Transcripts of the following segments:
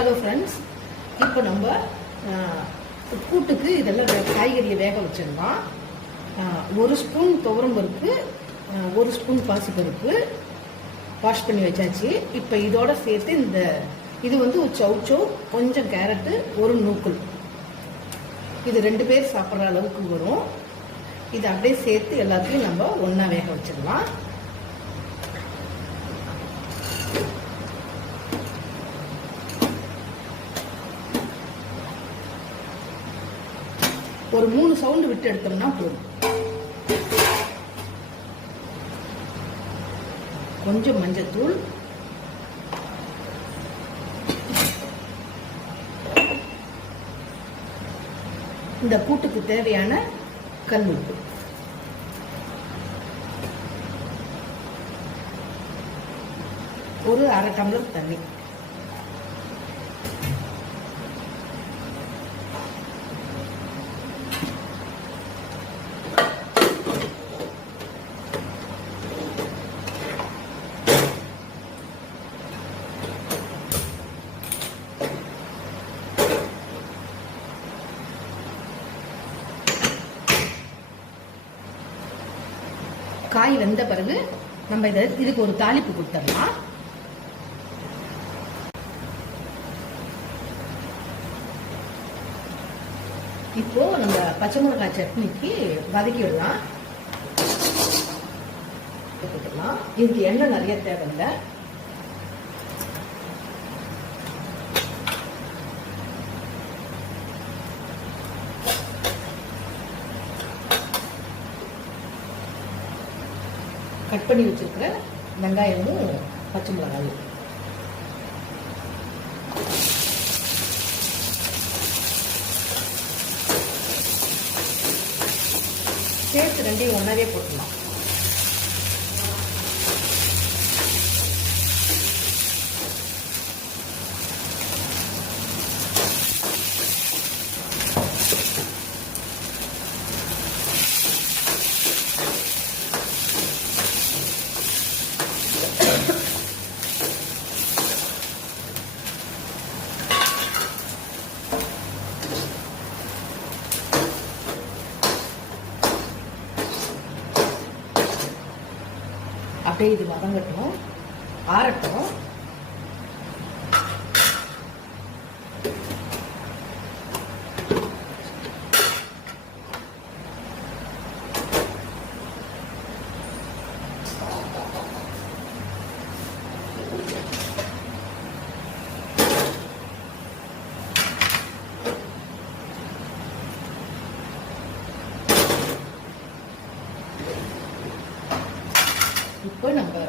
Hello friends இப்போ நம்ம கூட்டுக்கு இதெல்லாம் காய்கறியை வேக வச்சிருந்தோம் ஒரு ஸ்பூன் துவரம் பருப்பு ஒரு ஸ்பூன் பாசிப்பருப்பு வாஷ் பண்ணி வச்சாச்சு. இப்போ இதோட சேர்த்து இந்த இது வந்து ஒரு சவுச்சோ கொஞ்சம் கேரட்டு ஒரு நூக்குள் இது ரெண்டு பேர் சாப்பிட்ற அளவுக்கு வரும். இது அப்படியே சேர்த்து எல்லாத்தையும் நம்ம ஒன்றா வேக வச்சிடலாம். ஒரு மூணு சவுண்டு விட்டு எடுத்தோம்னா போதும். கொஞ்சம் மஞ்சத்தூள். இந்த கூட்டுக்கு தேவையான கல் உப்பு. ஒரு அரை டம்ளர் தண்ணி. காய் வெந்த பிறகு நம்ம இதை இதுக்கு ஒரு தாளிப்பு கொடுத்துடலாம். இப்போ நம்ம பச்சை மிளகாய் சட்னிக்கு வதக்கி விடலாம். இதுக்கு எண்ணெய் நிறைய தேவையில்லை. கட் பண்ணி வச்சிருக்கிற வெங்காயமும் பச்சை மிளகாயும். சேர்த்து ரெண்டையும் ஒன்றாவே போட்டுடலாம் அப்படியே இது வதங்கட்டும் ஆறட்டும் இப்போ நம்ம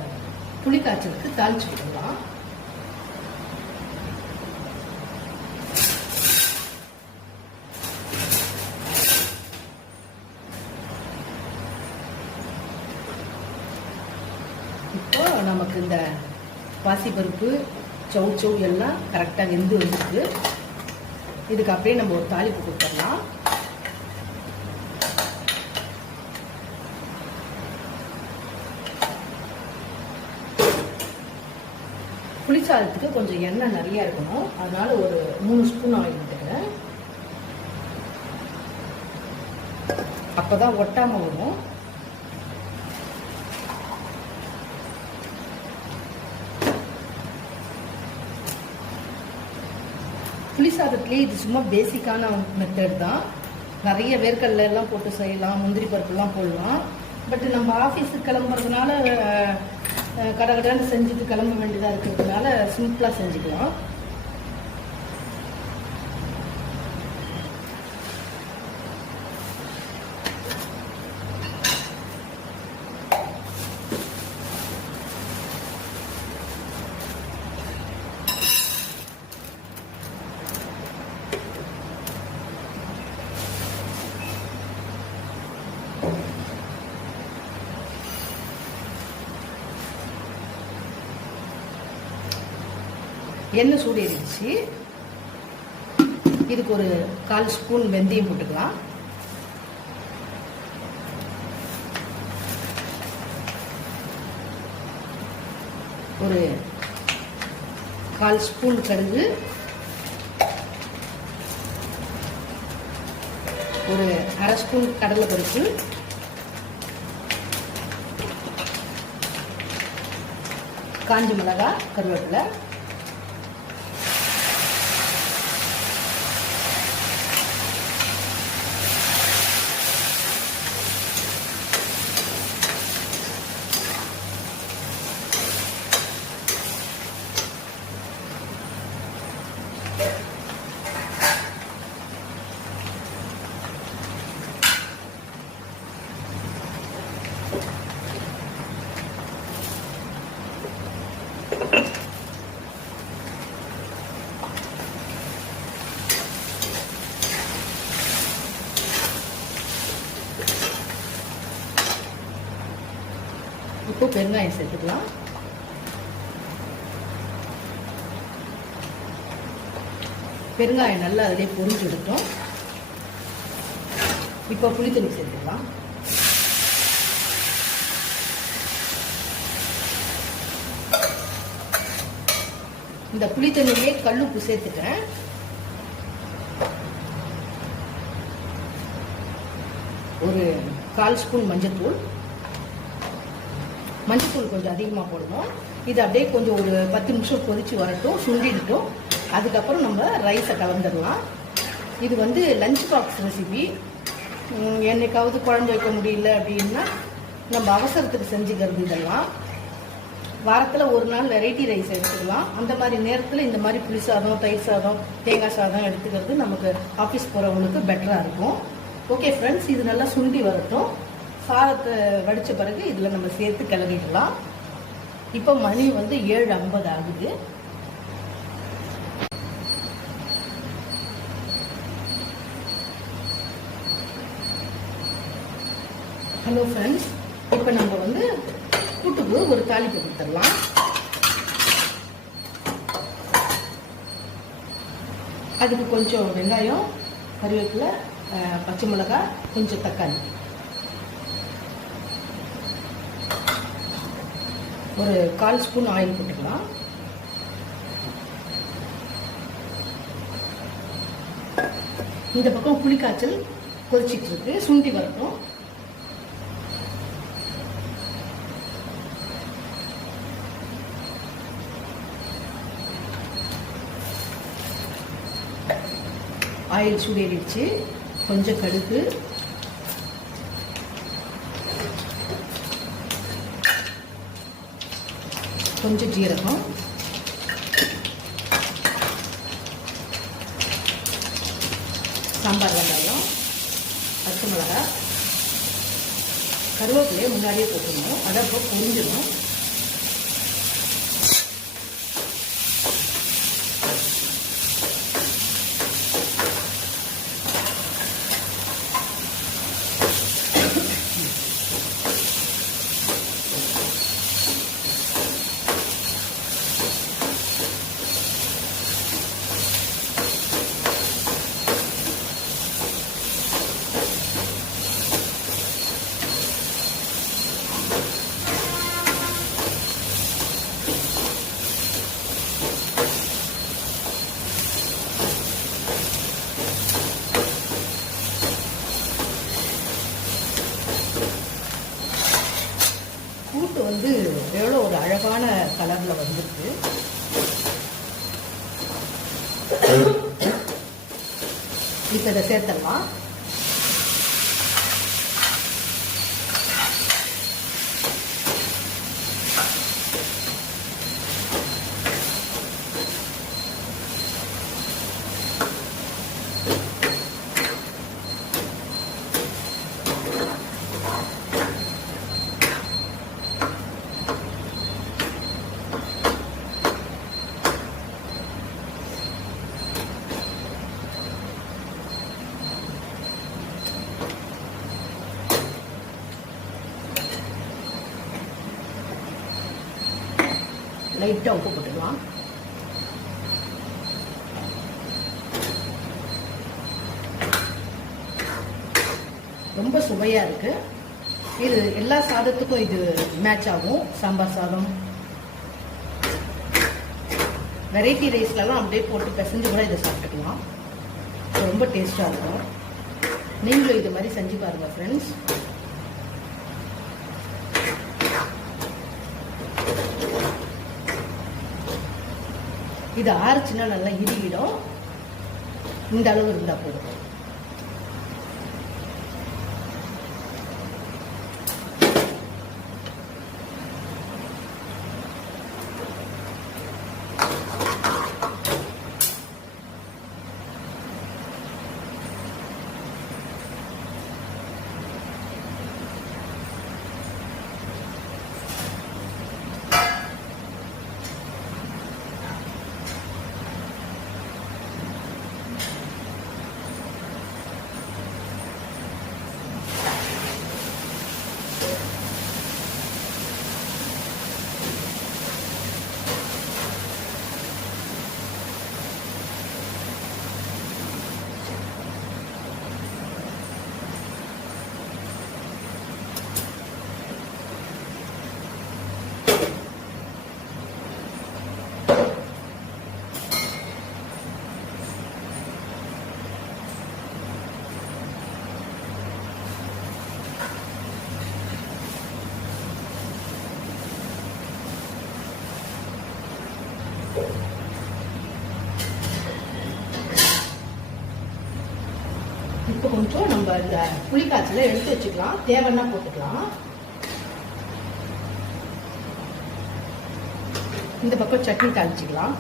புளி காய்ச்சலுக்கு தாளிச்சு விடலாம் இப்போ நமக்கு இந்த பாசிப்பருப்பு சௌ சௌ எல்லாம் கரெக்டாக வெந்து வந்துருக்கு. இதுக்கு அப்படியே நம்ம ஒரு தாளிப்பு கொடுத்துடலாம். புளிச்சாதத்துக்கு கொஞ்சம் எண்ணெய் நிறைய இருக்கணும். அதனால ஒரு மூணு ஸ்பூன் ஆயில் விட்டுக்கிறேன் அப்பதான் ஒட்டாம வரும். புளிசாதத்துலேயே இது சும்மா பேசிக்கான மெத்தட் தான். நிறைய வேர்க்கடலை எல்லாம் போட்டு செய்யலாம் முந்திரி பருப்புலாம் போடலாம். பட் நம்ம ஆஃபீஸுக்கு கிளம்புறதுனால கடகடான்னு செஞ்சுட்டு கிளம்ப வேண்டியதாக இருக்கிறதுனால சிம்பிளாக செஞ்சுக்கலாம். எண்ணெய் சூடு இருந்துச்சு இதுக்கு ஒரு கால் ஸ்பூன் வெந்தயம் போட்டுக்கலாம். ஒரு கால் ஸ்பூன் கடுகு ஒரு அரை ஸ்பூன் கடலை பருப்பு காஞ்சி மிளகா கருவேப்பிலை இப்போ பெருங்காயம் சேர்த்துக்கலாம். பெருங்காயம் நல்லா அதிலே பொறிஞ்சு எடுத்தோம். இப்போ புளித்தண்ணி சேர்த்துக்கலாம். இந்த புளித்தண்ணிலே கல்லுப்பு சேர்த்துட்டேன் ஒரு கால் ஸ்பூன் மஞ்சத்தூள். மஞ்சத்தூள் கொஞ்சம் அதிகமாக போடணும். இது அப்படியே கொஞ்சம் ஒரு பத்து நிமிஷம் கொதித்து வரட்டும் சுண்டிடட்டும். அதுக்கப்புறம் நம்ம ரைஸை கலந்துடலாம். இது வந்து லஞ்ச் பாக்ஸ் ரெசிபி என்னைக்காவது குழம்பு வைக்க முடியல அப்படின்னா நம்ம அவசரத்துக்கு செஞ்சுக்கிறது இதெல்லாம். வாரத்தில் ஒரு நாள் வெரைட்டி ரைஸ் எடுத்துக்கலாம். அந்த மாதிரி நேரத்தில் இந்த மாதிரி புளி சாதம் தயிர் சாதம் தேங்காய் சாதம் எடுத்துக்கிறது நமக்கு ஆஃபீஸ் போகிறவங்களுக்கு பெட்டராக இருக்கும். ஓகே ஃப்ரெண்ட்ஸ் இது நல்லா சுண்டி வரட்டும். சாதத்தை வடித்த பிறகு இதில் நம்ம சேர்த்து கிளறிடலாம். இப்போ மணி வந்து ஏழு ஐம்பது ஆகுது. ஹலோ ஃப்ரெண்ட்ஸ் இப்போ நம்ம வந்து கூட்டுக்கு ஒரு தாளிப்பு கொடுத்துடலாம். அதுக்கு கொஞ்சம் வெங்காயம் கருவேப்பிலை பச்சை மிளகாய் கொஞ்சம் தக்காளி. ஒரு கால் ஸ்பூன் ஆயில் போட்டுக்கலாம். இந்த பக்கம் புளிக்காய்ச்சல் கொதிச்சிட்டு இருக்கு. சுண்டி வரட்டும். ஆயில் சூடேறிடுச்சு. கொஞ்சம் கடுகு. கொஞ்சம் ஜீரகம். சாம்பார் வெங்காயம். பச்சை மிளகாய். கருவேப்பிலையை முன்னாடியே போட்டுடணும். அதை இப்போ பொரிஞ்சிடும் கூட்டு வந்து எவ்வளோ ஒரு அழகான கலரில் வந்திருக்கு. இப்போ இதை சேர்த்துடலாம். லைட்டாக உப்பு போட்டுக்கலாம். ரொம்ப சுவையாக இருக்குது இது எல்லா சாதத்துக்கும் இது மேட்ச் ஆகும். சாம்பார் சாதம். வெரைட்டி ரைஸ்லலாம் அப்படியே போட்டு பிசைஞ்சு கூட இதை சாப்பிட்டுக்கலாம். ரொம்ப டேஸ்ட்டாக இருக்கும். நீங்களும் இது மாதிரி செஞ்சு பாருங்கள் ஃப்ரெண்ட்ஸ் இது ஆறுச்சுன்னா நல்லா இறுகிடும் இந்த அளவு இருந்தால் போதும். கொஞ்சம் நம்ம இந்த புளிக்காய்ச்சல எடுத்து வச்சுக்கலாம். தேவைன்னா போட்டுக்கலாம். இந்த பக்கம் சட்னி தாளிச்சிக்கலாம்.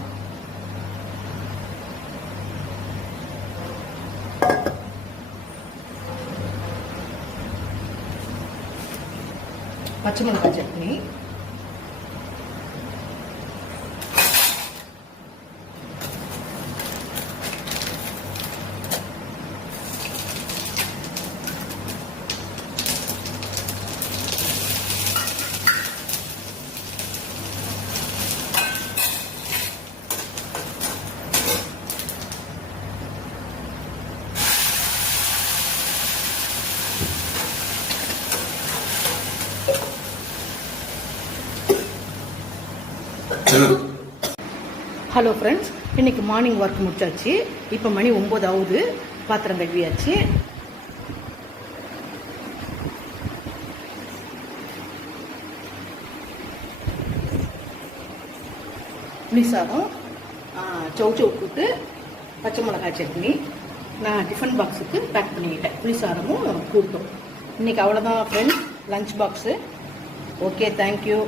பச்சை மிளகாய் சட்னி. ஹலோ ஃப்ரெண்ட்ஸ் இன்னைக்கு மார்னிங் ஒர்க் முடிச்சாச்சு. இப்போ மணி ஒம்பது ஆகுது. பாத்திரம் கழுவியாச்சு. புளி சாதம் சவு சவு கூட்டு பச்சை மிளகாய் சட்னி. நான் டிஃபன் பாக்ஸுக்கு பேக் பண்ணிக்கிட்டேன். புளி சாதமும் கூட்டும். இன்னைக்கு அவ்வளோதான் friends lunch box okay thank you